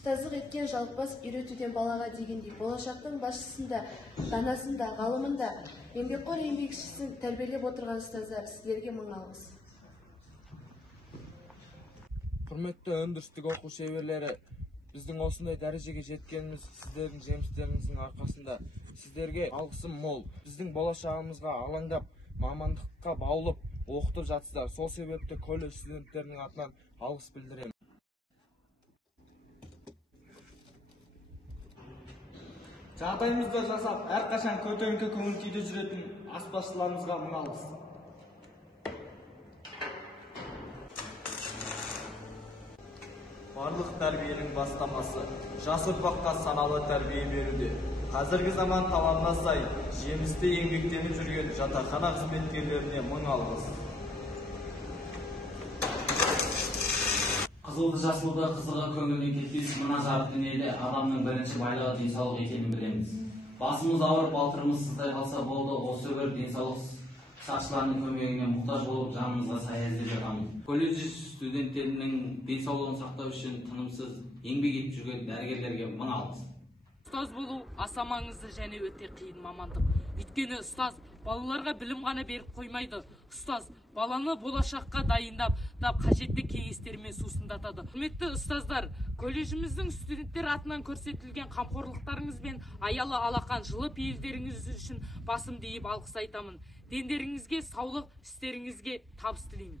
Ұстаздық еткен жалықпас үйретуден балаға дегендей болашақтың басшысында, данасында, ғалымында еңбекқор еңбекшісін тәрбиелеп отырған ұстаздар, сіздерге мың алғыс. Құрметті өндірістік оқу шеберлері, біздің осындай дәрежеге жеткеніміз сіздердің жемістеріңіздің арқасында. Сіздерге алғысым мол. Біздің болашағымызға алаңдап, мамандыққа баулып, оқытып жатсыздар. Сол себепті колледж студенттерінің атынан алғыс білдіремін. Жағдайымызды жасап, әрқашан көтеріңкі көңіл күйде жүретін аспазшыларымызға мың алғыс. Барлық тәрбиенің бастамасы жас ұрпаққа саналы тәрбие беруде. Қазіргі заман талабына сай жемісті еңбектеніп жүрген жатақхана қызметкерлеріне мың алғыс. Қызылды жасылды қызығы көңілден кетпес мына жарық дүниеде адамның бірінші байлығы денсаулық екенін білеміз. Басымыз ауырып, балтырымыз сыздай қалса болды, осы бір денсаулық сақшыларының көмегіне мұқтаж болып жанымызға сая іздеп жатамыз. Колледж студенттерінің денсаулығын сақтау үшін тынымсыз еңбек етіп жүрген дәрігерлерге мың алғыс. Ұстаз болу аса маңызды және өте қиын мамандық. Өйткені ұстаз балаларға білім ғана беріп қоймайды. Ұстаз баланы болашаққа дайындап, қажетті кеңестермен сусындатады. Құрметті ұстаздар, колледжіміздің студенттер атынан көрсетілген қамқорлықтарыңыз бен аялы алақан жылы пейілдеріңіз үшін басымды иіп алғыс айтамын. Дендеріңізге саулық, істеріңізге табыс тілеймін.